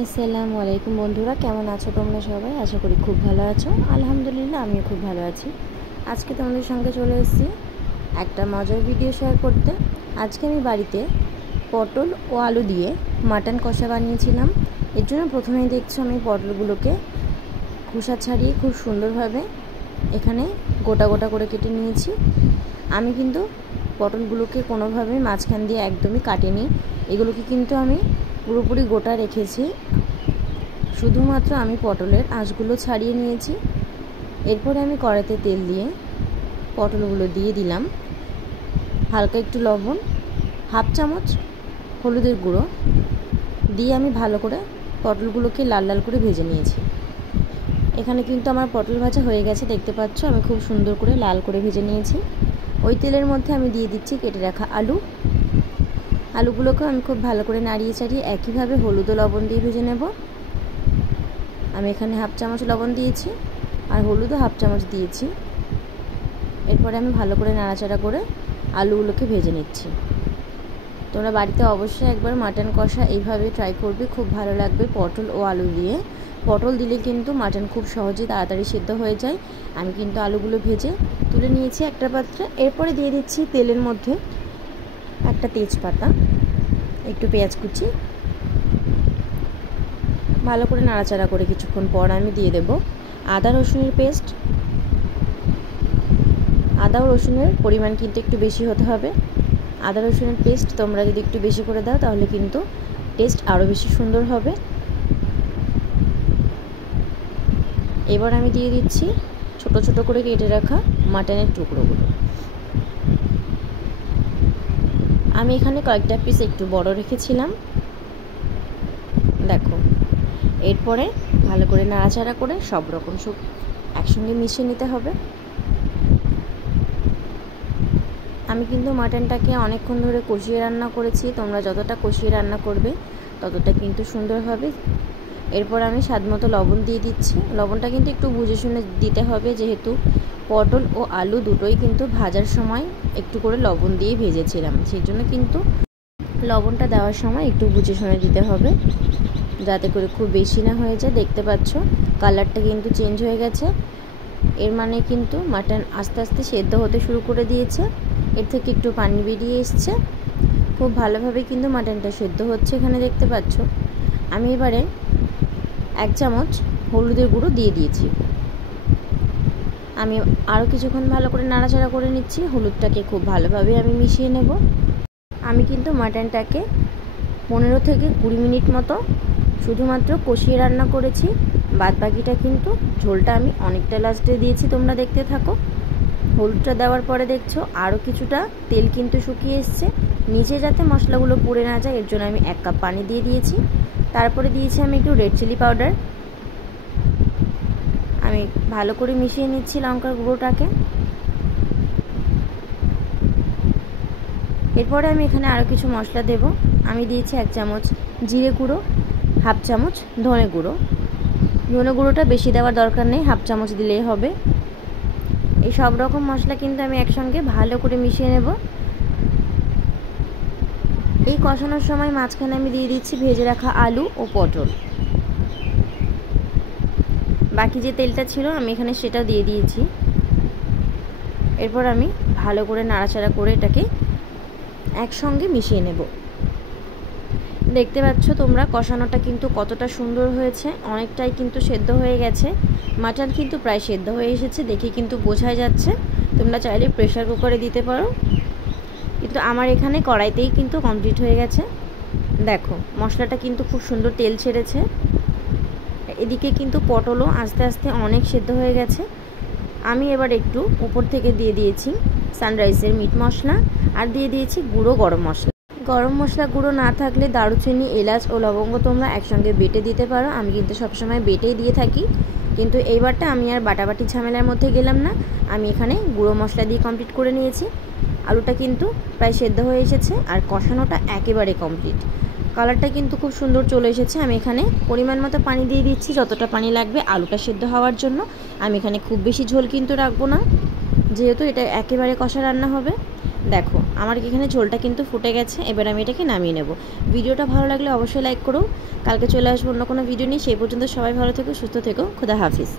আসসালামু আলাইকুম বন্ধুরা, কেমন আছো তোমরা সবাই? আশা করি খুব ভালো আছো। আলহামদুলিল্লাহ, আমিও খুব ভালো আছি। আজকে তোমাদের সঙ্গে চলে এসেছি একটা মজার ভিডিও শেয়ার করতে। আজকে আমি বাড়িতে পটল ও আলু দিয়ে মাটন কষা বানিয়েছিলাম। এর জন্য প্রথমেই দেখছো আমি পটলগুলোকে খোসা ছাড়িয়ে খুব সুন্দরভাবে এখানে গোটা গোটা করে কেটে নিয়েছি। আমি কিন্তু পটলগুলোকে কোনোভাবে মাঝখান দিয়ে একদমই কাটিনি, এগুলোকে কিন্তু আমি পুরোপুরি গোটা রেখেছি। শুধুমাত্র আমি পটলের আঁশগুলো ছাড়িয়ে নিয়েছি। এরপরে আমি কড়াইতে তেল দিয়ে পটলগুলো দিয়ে দিলাম, হালকা একটু লবণ, হাফ চামচ হলুদের গুঁড়ো দিয়ে আমি ভালো করে পটলগুলোকে লাল লাল করে ভেজে নিয়েছি। এখানে কিন্তু আমার পটল ভাজা হয়ে গেছে, দেখতে পাচ্ছ আমি খুব সুন্দর করে লাল করে ভেজে নিয়েছি। ওই তেলের মধ্যে আমি দিয়ে দিচ্ছি কেটে রাখা আলুগুলোকে আমি খুব ভালো করে নাড়িয়ে চাড়িয়ে একইভাবে হলুদ ও লবণ দিয়ে ভেজে নেব। আমি এখানে হাফ চামচ লবণ দিয়েছি আর হলুদও হাফ চামচ দিয়েছি। এরপরে আমি ভালো করে নাড়াচাড়া করে আলুগুলোকে ভেজে নিচ্ছি। তোমরা বাড়িতে অবশ্যই একবার মাটন কষা এইভাবে ট্রাই করবে, খুব ভালো লাগবে পটল ও আলু দিয়ে। পটল দিলে কিন্তু মাটন খুব সহজে তাড়াতাড়ি সিদ্ধ হয়ে যায়। আমি কিন্তু আলুগুলো ভেজে তুলে নিয়েছি একটা পাত্রে। এরপরে দিয়ে দিচ্ছি তেলের মধ্যে একটা তেজপাতা, একটু পেঁয়াজ কুচি, ভালো করে নাড়াচাড়া করে কিছুক্ষণ পর আমি দিয়ে দেব আদা রসুনের পেস্ট। আদা ও রসুনের পরিমাণ কিন্তু একটু বেশি হতে হবে। আদা রসুনের পেস্ট তোমরা যদি একটু বেশি করে দাও তাহলে কিন্তু টেস্ট আরও বেশি সুন্দর হবে। এবার আমি দিয়ে দিচ্ছি ছোট ছোট করে কেটে রাখা মাটনের টুকরোগুলো। আমি এখানে কয়েকটা পিস একটু বড় রেখেছিলাম, দেখো। এরপরে ভালো করে নাড়াচাড়া করে সব রকম সব একসঙ্গে মিশিয়ে নিতে হবে। আমি কিন্তু মাটনটাকে অনেকক্ষণ ধরে কষিয়ে রান্না করেছি। তোমরা যতটা কষিয়ে রান্না করবে ততটা কিন্তু সুন্দর হবে। এরপর আমি স্বাদমতো লবণ দিয়ে দিচ্ছি। লবণটা কিন্তু একটু বুঝে শুনে দিতে হবে, যেহেতু পটল ও আলু দুটোই কিন্তু ভাজার সময় একটু করে লবণ দিয়ে ভেজেছিলাম, সেই জন্য কিন্তু লবণটা দেওয়ার সময় একটু বুঝে শুনে দিতে হবে, যাতে করে খুব বেশি না হয়ে যায়। দেখতে পাচ্ছ কালারটা কিন্তু চেঞ্জ হয়ে গেছে, এর মানে কিন্তু মাটন আস্তে আস্তে সেদ্ধ হতে শুরু করে দিয়েছে। এর থেকে একটু পানি বেরিয়ে এসছে, খুব ভালোভাবে কিন্তু মাটনটা সেদ্ধ হচ্ছে এখানে দেখতে পাচ্ছ। আমি এবারে 1 চামচ হলুদের গুঁড়ো দিয়ে দিয়েছি। আমি আরও কিছুক্ষণ ভালো করে নাড়াচাড়া করে নিচ্ছি। হলুদটাকে খুব ভালোভাবে আমি মিশিয়ে নেব। আমি কিন্তু মাটনটাকে 15 থেকে 20 মিনিট মতো শুধুমাত্র কষিয়ে রান্না করেছি। বাদ বাকিটা কিন্তু ঝোলটা আমি অনেকটা লাস্টে দিয়েছি, তোমরা দেখতে থাকো। হলুদটা দেওয়ার পরে দেখছো আরও কিছুটা তেল কিন্তু শুকিয়ে এসছে। নিচে যাতে মশলাগুলো পুড়ে না যায় এর জন্য আমি 1 কাপ পানি দিয়ে দিয়েছি। তারপরে দিয়েছি আমি একটু রেড চিলি পাউডার। আমি ভালো করে মিশিয়ে নিচ্ছি লঙ্কার গুঁড়োটাকে। এরপরে আমি এখানে আরও কিছু মশলা দেব। আমি দিয়েছি 1 চামচ জিরে গুঁড়ো, হাফ চামচ ধনে গুঁড়ো। ধনে গুঁড়োটা বেশি দেওয়ার দরকার নেই, হাফ চামচ দিলেই হবে। এই সব রকম মশলা কিন্তু আমি একসঙ্গে ভালো করে মিশিয়ে নেব। এই কষানোর সময় মাঝখানে আমি দিয়ে দিচ্ছি ভেজে রাখা আলু ও পটল। বাকি যে তেলটা ছিল আমি এখানে সেটা দিয়ে দিয়েছি। এরপর আমি ভালো করে নাড়াচাড়া করে এটাকে একসঙ্গে মিশিয়ে নেব। দেখতে পাচ্ছ তোমরা কষানোটা কিন্তু কতটা সুন্দর হয়েছে, অনেকটাই কিন্তু সেদ্ধ হয়ে গেছে। মাটন কিন্তু প্রায় সেদ্ধ হয়ে এসেছে, দেখে কিন্তু বোঝাই যাচ্ছে। তোমরা চাইলে প্রেসার কুকারে দিতে পারো, কিন্তু আমার এখানে কড়াইতেই কিন্তু কমপ্লিট হয়ে গেছে। দেখো মশলাটা কিন্তু খুব সুন্দর তেল ছেড়েছে। এদিকে কিন্তু পটলও আস্তে আস্তে অনেক সেদ্ধ হয়ে গেছে। আমি এবার একটু উপর থেকে দিয়ে দিয়েছি সানরাইজের মিট মশলা আর দিয়ে দিয়েছি গুঁড়ো গরম মশলা। গরম মশলা গুঁড়ো না থাকলে দারুচিনি, এলাচ ও লবঙ্গ তোমরা একসঙ্গে বেটে দিতে পারো। আমি কিন্তু সবসময় বেটেই দিয়ে থাকি, কিন্তু এইবারটা আমি আর বাটাবাটি ঝামেলার মধ্যে গেলাম না। আমি এখানে গুঁড়ো মশলা দিয়ে কমপ্লিট করে নিয়েছি। আলুটা কিন্তু প্রায় সেদ্ধ হয়ে এসেছে আর কষানোটা একেবারে কমপ্লিট। কালারটা কিন্তু খুব সুন্দর চলে এসেছে। আমি এখানে পরিমাণ মতো পানি দিয়ে দিচ্ছি, যতটা পানি লাগবে আলুটা সেদ্ধ হওয়ার জন্য। আমি এখানে খুব বেশি ঝোল কিন্তু রাখবো না, যেহেতু এটা একেবারে কষা রান্না হবে। দেখো আমার এখানে ঝোলটা কিন্তু ফুটে গেছে। এবার আমি এটাকে নামিয়ে নেব। ভিডিওটা ভালো লাগলে অবশ্যই লাইক করো। কালকে চলে আসবো অন্য কোনো ভিডিও নিয়ে। সেই পর্যন্ত সবাই ভালো থেকো, সুস্থ থেকো। খোদা হাফিজ।